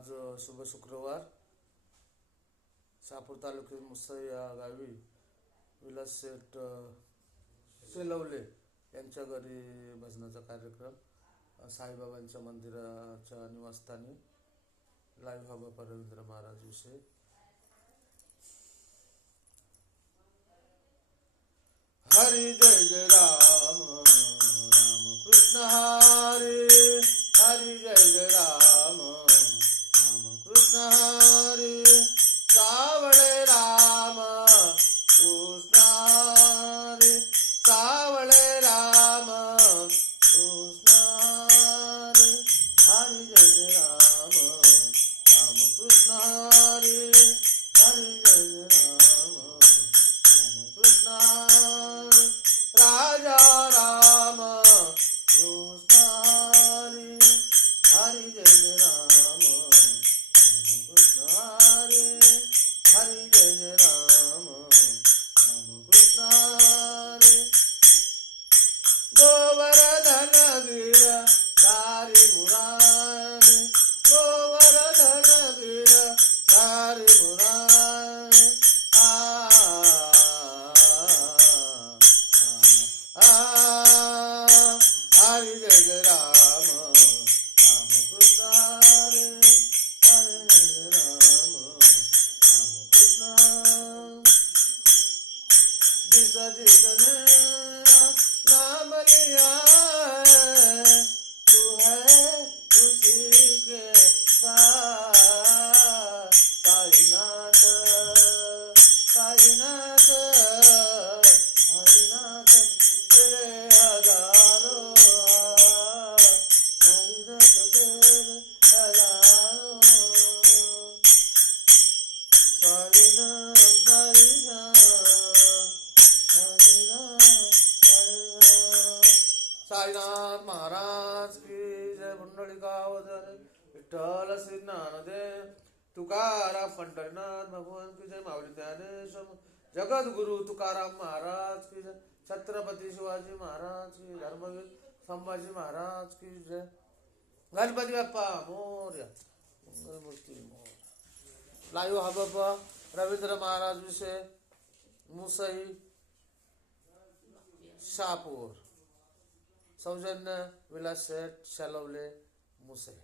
आज शुभ शुक्रवार. शहापूर तालुक्यात मुसई या गावी विलास शेठ शेलवले यांच्या घरी भजनाचा कार्यक्रम साईबाबांच्या मंदिराच्या निवासस्थानी. लाईव्ह हा बाबा रवींद्र महाराज विषय. हरी जय जय राम राम कृष्ण हरी. हरी जय जय राम राम कृष्ण हरी. सावळे राम कृष्ण हरी. सावळे राम कृष्ण हरी. हरी जय जय राम राम कृष्ण हरी. हरी जय जय राम राम कृष्ण हरी. राजा राम कृष्ण हरी. हरी जय जय राम राम कृष्ण हरी. हरी जय जय राम राम कृष्ण हरी. गोवर्धन गिरधारी मुरारी. गोवर्धन गिरधारी मुरारी. हरी जय जय राम राम कृष्ण हरी. हरी जय जय राम राम कृष्ण. जिस जिसने नाम लिया तू है उसी के साथ. साईनाथ साईनाथ साईनाथ तेरे हजारों हाथ. साईनाथ तेरे हजारों. साईनाथ साईनाथ साईनाथ महाराज की जय. पुंडलिकावतार विठ्ठल श्री ज्ञानदेव तुकाराम पंढरीनाथ भगवान की जय. माऊली ज्ञानेश्वर जगद्गुरु तुकाराम महाराज की जय. छत्रपती शिवाजी महाराज की. धर्मवीर संभाजी महाराज की जय. गणपती बाप्पा मोरया. मंगलमूर्ती मोरया. लाईव्ह हा बाबा रवींद्र महाराज विषय मुसई शहापूर. सौजन्य विलास शेठ शेलवले मुसई.